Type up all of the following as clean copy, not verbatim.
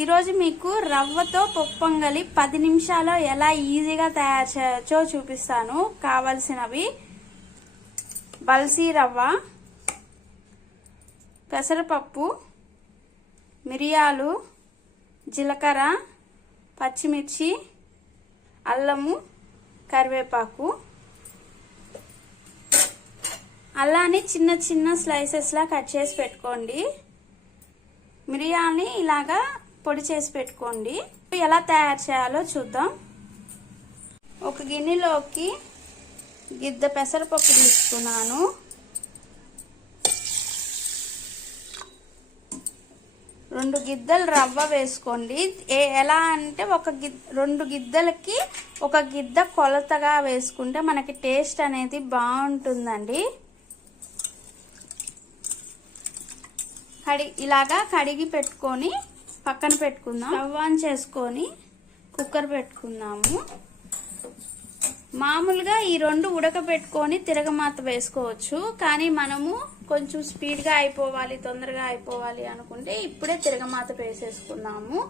ఈరోజు మీకు రవ్వతో పొప్పొంగలి 10 నిమిషాల్లో ఎలా ఈజీగా తయారు చేయొచ్చో చూపిస్తాను. కావలసినవి బల్సీ రవ్వ, పెసరపప్పు, మిరియాలు, జీలకర్ర, పచ్చిమిర్చి, అల్లము, కరివేపాకు. అల్లాన్ని చిన్న చిన్న స్లైసెస్ లా కట్ చేసి పెట్టుకోండి. మిరియాలని ఇలాగా పొడి చేసి పెట్టుకోండి. ఎలా తయారు చేయాలో చూద్దాం. ఒక గిన్నెలోకి గిద్ద పెసరపప్పు తీసుకున్నాను. రెండు గిద్దలు రవ్వ వేసుకోండి. ఎలా అంటే రెండు గిద్దలకి ఒక గిద్ద కొలతగా వేసుకుంటే మనకి టేస్ట్ అనేది బాగుంటుందండి. ఇలాగా కడిగి పెట్టుకొని పక్కన పెట్టుకుందాం. స్టవ్ ఆన్ చేసుకొని కుక్కర్ పెట్టుకుందాము. మామూలుగా ఈ రెండు ఉడకబెట్టుకొని తిరగమాత వేసుకోవచ్చు. కానీ మనము కొంచెం స్పీడ్గా అయిపోవాలి, తొందరగా అయిపోవాలి అనుకుంటే ఇప్పుడే తిరగమాత వేసేసుకుందాము.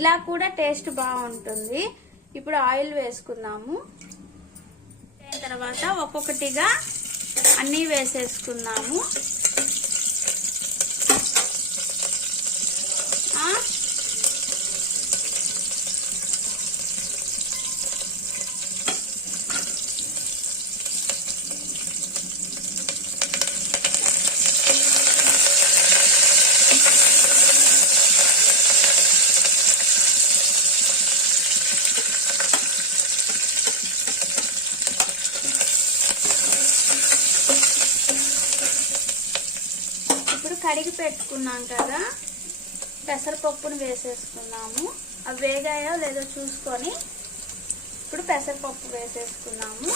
ఇలా కూడా టేస్ట్ బాగుంటుంది. ఇప్పుడు ఆయిల్ వేసుకుందాము. అయిన తర్వాత ఒక్కొక్కటిగా అన్నీ వేసేసుకుందాము. కడిగి పెట్టుకున్నాం కదా, పెసరపప్పును వేసేసుకున్నాము. అవి వేగాయో లేదో చూసుకొని ఇప్పుడు పెసరపప్పు వేసేసుకున్నాము.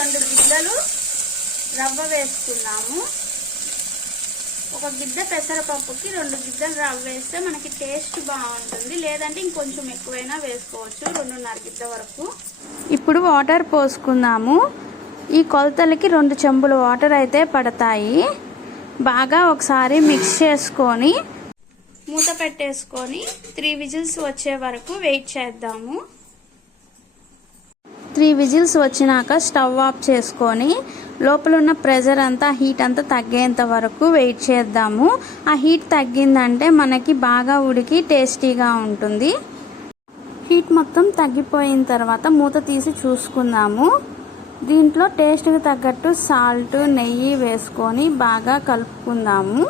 రెండు గిద్దలు రవ్వ వేసుకున్నాము. ఒక గిద్ద పెసరపప్పుకి 2 గిద్దలు రవ్వ వేస్తే మనకి టేస్ట్ బాగుంటుంది. లేదంటే ఇంకొంచెం ఎక్కువైనా వేసుకోవచ్చు, 2.5 గిద్ద వరకు. ఇప్పుడు వాటర్ పోసుకుందాము. ఈ కొలతలకి 2 చెంబుల వాటర్ అయితే పడతాయి. బాగా ఒకసారి మిక్స్ చేసుకొని మూత పెట్టేసుకొని 3 విజిల్స్ వచ్చే వరకు వెయిట్ చేద్దాము. 3 విజిల్స్ వచ్చినాక స్టవ్ ఆఫ్ చేసుకొని లోపల ఉన్న ప్రెషర్ అంతా, హీట్ అంతా తగ్గేంత వరకు వెయిట్ చేద్దాము. ఆ హీట్ తగ్గిందంటే మనకి బాగా ఉడికి టేస్టీగా ఉంటుంది. హీట్ మొత్తం తగ్గిపోయిన తర్వాత మూత తీసి చూసుకుందాము. దీంట్లో టేస్ట్కి తగ్గట్టు సాల్ట్, నెయ్యి వేసుకొని బాగా కలుపుకుందాము.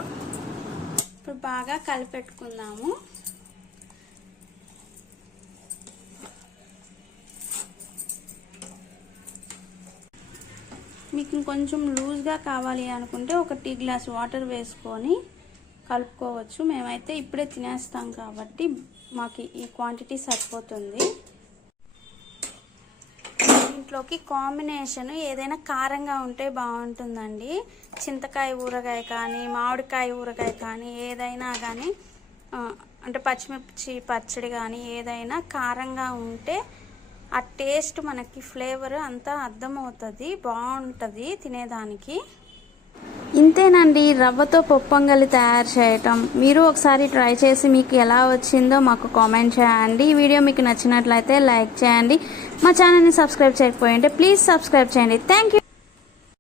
ఇప్పుడు బాగా కలిపెట్టుకుందాము. మీకు కొంచెం లూజ్గా కావాలి అనుకుంటే ఒక టీ గ్లాస్ వాటర్ వేసుకొని కలుపుకోవచ్చు. మేమైతే ఇప్పుడే తినేస్తాం కాబట్టి మాకు ఈ క్వాంటిటీ సరిపోతుంది. దీంట్లోకి కాంబినేషన్ ఏదైనా కారంగా ఉంటే బాగుంటుందండి. చింతకాయ ఊరగాయ కానీ, మామిడికాయ ఊరగాయ కానీ, ఏదైనా కానీ, అంటే పచ్చిమిర్చి పచ్చడి కానీ ఏదైనా కారంగా ఉంటే ఆ టేస్ట్ మనకి ఫ్లేవర్ అంతా అర్థమవుతుంది, బాగుంటుంది తినేదానికి. ఇంతేనండి రవ్వతో పొప్పొంగలి తయారు చేయటం. మీరు ఒకసారి ట్రై చేసి మీకు ఎలా వచ్చిందో మాకు కామెంట్ చేయండి. ఈ వీడియో మీకు నచ్చినట్లయితే లైక్ చేయండి. మా ఛానల్ని సబ్స్క్రైబ్ చేయకపోయింటే ప్లీజ్ సబ్స్క్రైబ్ చేయండి. Thank you.